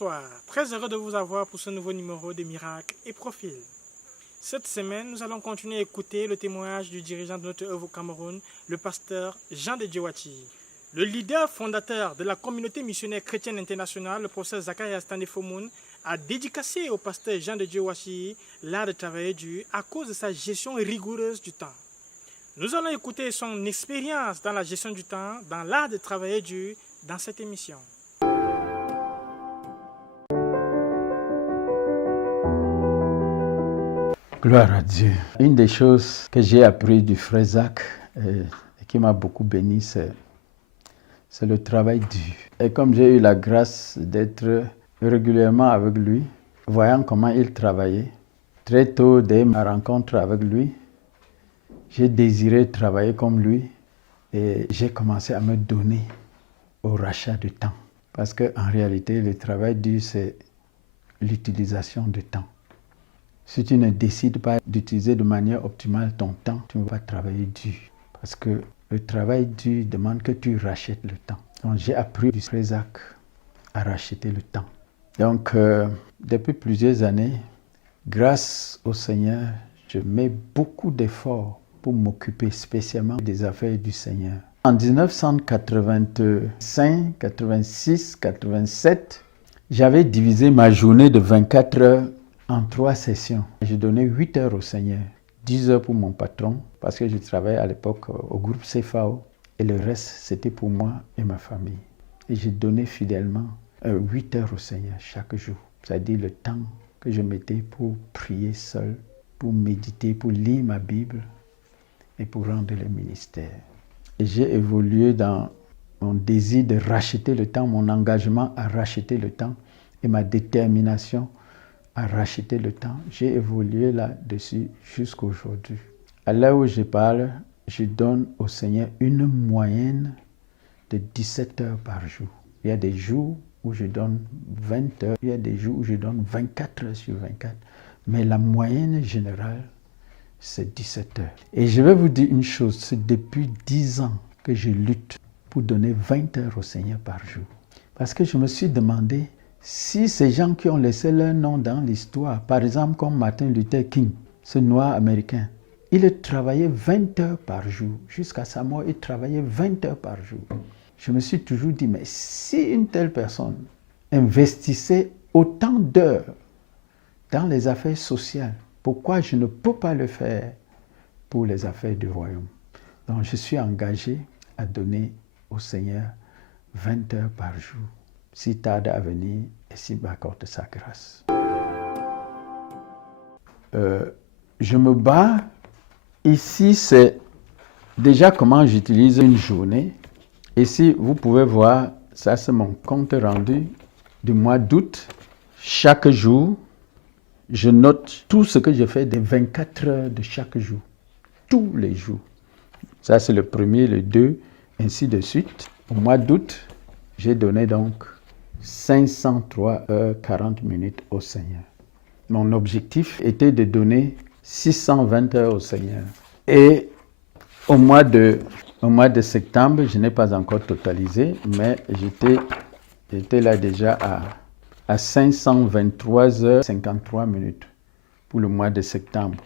Bonsoir, très heureux de vous avoir pour ce nouveau numéro de Miracles et Profils. Cette semaine, nous allons continuer à écouter le témoignage du dirigeant de notre œuvre au Cameroun, le pasteur Jean de Djewati. Le leader fondateur de la communauté missionnaire chrétienne internationale, le professeur Zacharias Tandefomoun, a dédicacé au pasteur Jean de Djewati l'art de travailler dur à cause de sa gestion rigoureuse du temps. Nous allons écouter son expérience dans la gestion du temps, dans l'art de travailler dur, dans cette émission. Gloire à Dieu. Une des choses que j'ai appris du frère Zach et qui m'a beaucoup béni, c'est le travail dur. Et comme j'ai eu la grâce d'être régulièrement avec lui, voyant comment il travaillait, très tôt dès ma rencontre avec lui, j'ai désiré travailler comme lui et j'ai commencé à me donner au rachat du temps. Parce qu'en réalité, le travail dur, c'est l'utilisation du temps. Si tu ne décides pas d'utiliser de manière optimale ton temps, tu ne vas pas travailler dur. Parce que le travail dur demande que tu rachètes le temps. Donc j'ai appris du frère Zach à racheter le temps. Donc depuis plusieurs années, grâce au Seigneur, je mets beaucoup d'efforts pour m'occuper spécialement des affaires du Seigneur. En 1985, 86, 87, j'avais divisé ma journée de 24 heures en 3 sessions. J'ai donné 8 heures au Seigneur, 10 heures pour mon patron, parce que je travaillais à l'époque au groupe CFAO, et le reste, c'était pour moi et ma famille. Et j'ai donné fidèlement 8 heures au Seigneur chaque jour, c'est-à-dire le temps que je mettais pour prier seul, pour méditer, pour lire ma Bible et pour rendre le ministère. Et j'ai évolué dans mon désir de racheter le temps, mon engagement à racheter le temps et ma détermination à racheter le temps. J'ai évolué là-dessus jusqu'à aujourd'hui. À l'heure où je parle, je donne au Seigneur une moyenne de 17 heures par jour. Il y a des jours où je donne 20 heures, il y a des jours où je donne 24 heures sur 24. Mais la moyenne générale, c'est 17 heures. Et je vais vous dire une chose, c'est depuis 10 ans que je lutte pour donner 20 heures au Seigneur par jour. Parce que je me suis demandé, si ces gens qui ont laissé leur nom dans l'histoire, par exemple comme Martin Luther King, ce noir américain, il travaillait 20 heures par jour. Jusqu'à sa mort, il travaillait 20 heures par jour. Je me suis toujours dit, mais si une telle personne investissait autant d'heures dans les affaires sociales, pourquoi je ne peux pas le faire pour les affaires du royaume? Donc je suis engagé à donner au Seigneur 20 heures par jour, s'il tarde à venir et s'il m'accorde sa grâce. Je me bats. Ici, c'est déjà comment j'utilise une journée. Ici, vous pouvez voir, ça c'est mon compte rendu du mois d'août. Chaque jour, je note tout ce que je fais des 24 heures de chaque jour. Tous les jours. Ça, c'est le premier, le 2, ainsi de suite. Au mois d'août, j'ai donné donc 503 heures 40 minutes au Seigneur. Mon objectif était de donner 620 heures au Seigneur. Et au mois de septembre, je n'ai pas encore totalisé, mais j'étais là déjà à 523 heures 53 minutes pour le mois de septembre.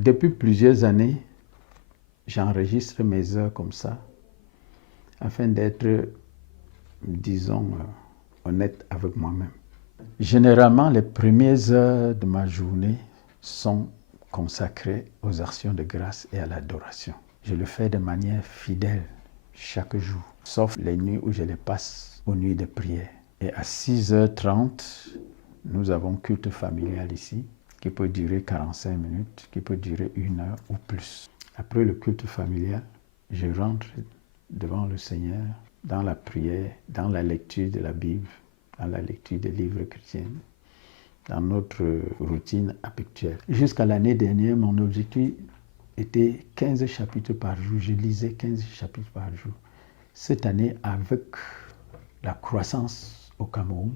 Depuis plusieurs années, j'enregistre mes heures comme ça, afin d'être, disons, honnête avec moi-même. Généralement, les premières heures de ma journée sont consacrées aux actions de grâce et à l'adoration. Je le fais de manière fidèle chaque jour, sauf les nuits où je les passe aux nuits de prière. Et à 6h30, nous avons culte familial ici, qui peut durer 45 minutes, qui peut durer 1 heure ou plus. Après le culte familial, je rentre devant le Seigneur dans la prière, dans la lecture de la Bible, dans la lecture des livres chrétiens, dans notre routine habituelle. Jusqu'à l'année dernière, mon objectif était 15 chapitres par jour. Je lisais 15 chapitres par jour. Cette année, avec la croissance au Cameroun,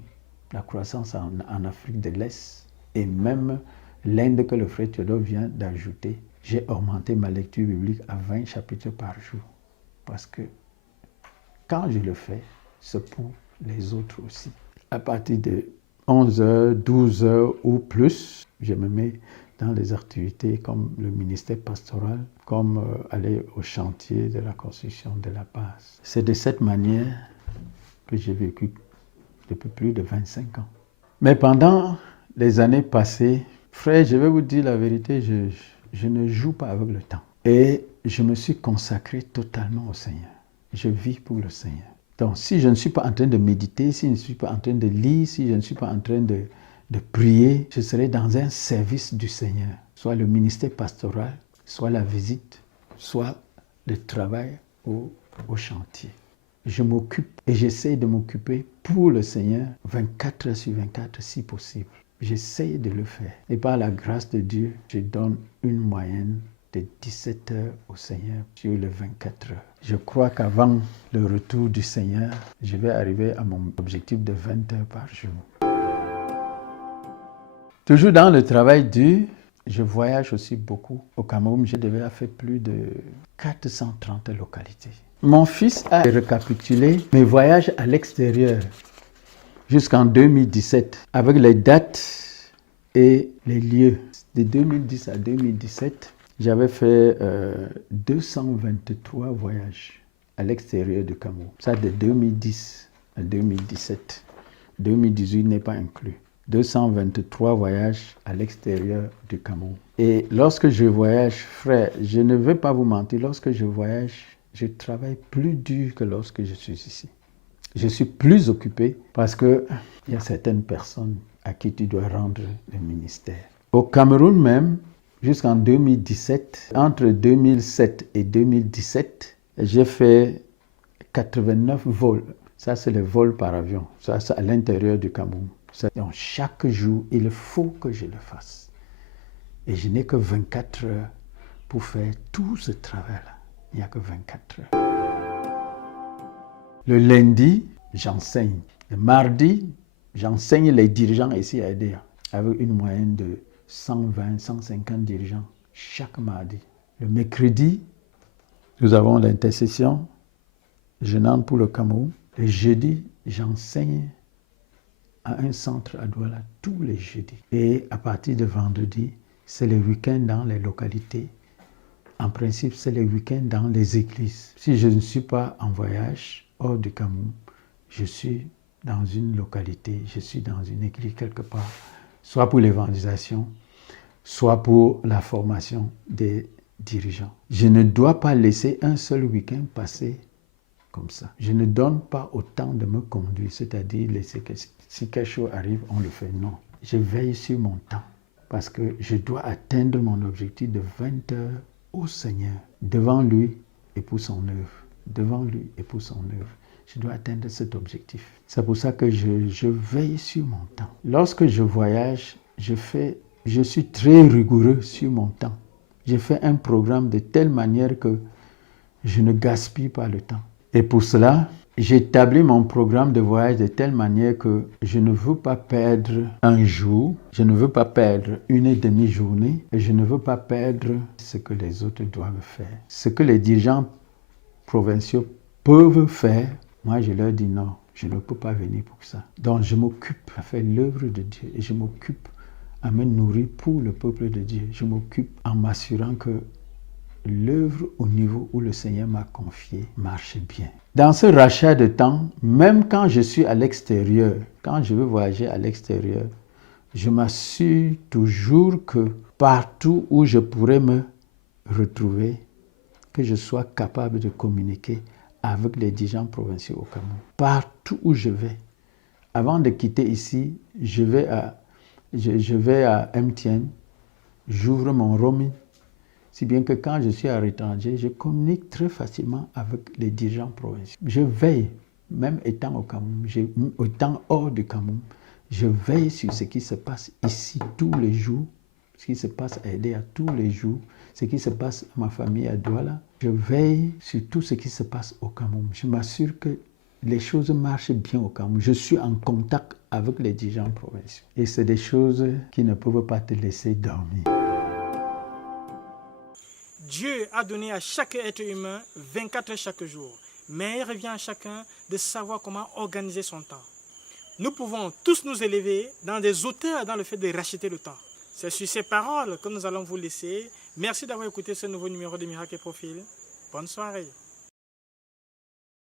la croissance en Afrique de l'Est et même l'Inde que le frère Théodore vient d'ajouter, j'ai augmenté ma lecture biblique à 20 chapitres par jour. Parce que quand je le fais, c'est pour les autres aussi. À partir de 11 heures, 12 heures ou plus. Je me mets dans les activités comme le ministère pastoral, comme aller au chantier de la construction de la base. C'est de cette manière que j'ai vécu depuis plus de 25 ans. Mais pendant les années passées, frère, je vais vous dire la vérité, je ne joue pas avec le temps. Et je me suis consacré totalement au Seigneur. Je vis pour le Seigneur. Donc, si je ne suis pas en train de méditer, si je ne suis pas en train de lire, si je ne suis pas en train de prier, je serai dans un service du Seigneur. Soit le ministère pastoral, soit la visite, soit le travail au chantier. Je m'occupe et j'essaie de m'occuper pour le Seigneur 24 heures sur 24 si possible. J'essaie de le faire. Et par la grâce de Dieu, je donne une moyenne de 17 heures au Seigneur sur les 24 heures. Je crois qu'avant le retour du Seigneur, je vais arriver à mon objectif de 20 heures par jour. Toujours dans le travail dur, je voyage aussi beaucoup. Au Cameroun, je devais faire plus de 430 localités. Mon fils a récapitulé mes voyages à l'extérieur jusqu'en 2017 avec les dates et les lieux. De 2010 à 2017, j'avais fait 223 voyages à l'extérieur du Cameroun. Ça de 2010 à 2017. 2018 n'est pas inclus. 223 voyages à l'extérieur du Cameroun. Et lorsque je voyage, frère, je ne vais pas vous mentir, lorsque je voyage, je travaille plus dur que lorsque je suis ici. Je suis plus occupé parce qu'il y a certaines personnes à qui tu dois rendre le ministère. Au Cameroun même, jusqu'en 2017, entre 2007 et 2017, j'ai fait 89 vols. Ça, c'est les vols par avion. Ça, c'est à l'intérieur du Cameroun. Donc, chaque jour, il faut que je le fasse. Et je n'ai que 24 heures pour faire tout ce travail-là. Il n'y a que 24 heures. Le lundi, j'enseigne. Le mardi, j'enseigne les dirigeants ici à EDEA, avec une moyenne de 120, 150 dirigeants chaque mardi. Le mercredi, nous avons l'intercession gênante pour le Cameroun. Le jeudi, j'enseigne à un centre à Douala tous les jeudis. Et à partir de vendredi, c'est les week-ends dans les localités. En principe, c'est les week-ends dans les églises. Si je ne suis pas en voyage hors du Cameroun, je suis dans une localité, je suis dans une église quelque part, soit pour l'évangélisation, soit pour la formation des dirigeants. Je ne dois pas laisser un seul week-end passer comme ça. Je ne donne pas autant de me conduire, c'est-à-dire laisser que si quelque chose arrive, on le fait. Non. Je veille sur mon temps parce que je dois atteindre mon objectif de 20 heures au Seigneur, devant lui et pour son œuvre. Devant lui et pour son œuvre. Je dois atteindre cet objectif. C'est pour ça que je veille sur mon temps. Lorsque je voyage, je suis très rigoureux sur mon temps. Je fais un programme de telle manière que je ne gaspille pas le temps. Et pour cela, j'établis mon programme de voyage de telle manière que je ne veux pas perdre un jour, je ne veux pas perdre une demi-journée, et je ne veux pas perdre ce que les autres doivent faire. Ce que les dirigeants provinciaux peuvent faire, moi je leur dis non, je ne peux pas venir pour ça. Donc je m'occupe à faire l'œuvre de Dieu et je m'occupe à me nourrir pour le peuple de Dieu. Je m'occupe en m'assurant que l'œuvre au niveau où le Seigneur m'a confié marche bien. Dans ce rachat de temps, même quand je suis à l'extérieur, quand je veux voyager à l'extérieur, je m'assure toujours que partout où je pourrais me retrouver, que je sois capable de communiquer avec les dirigeants provinciaux au Cameroun. Partout où je vais. Avant de quitter ici, je vais à MTN, j'ouvre mon roaming. Si bien que quand je suis à l'étranger, je communique très facilement avec les dirigeants provinciaux. Je veille, même étant au Cameroun, étant hors du Cameroun, je veille sur ce qui se passe ici tous les jours, ce qui se passe à EDEA tous les jours, ce qui se passe à ma famille à Douala. Je veille sur tout ce qui se passe au Cameroun. Je m'assure que les choses marchent bien au Cameroun. Je suis en contact avec les dirigeants provinciaux. Et c'est des choses qui ne peuvent pas te laisser dormir. Dieu a donné à chaque être humain 24 heures chaque jour, mais il revient à chacun de savoir comment organiser son temps. nous pouvons tous nous élever dans des hauteurs dans le fait de racheter le temps. C'est sur ces paroles que nous allons vous laisser. Merci d'avoir écouté ce nouveau numéro de Miracles et Profils. Bonne soirée.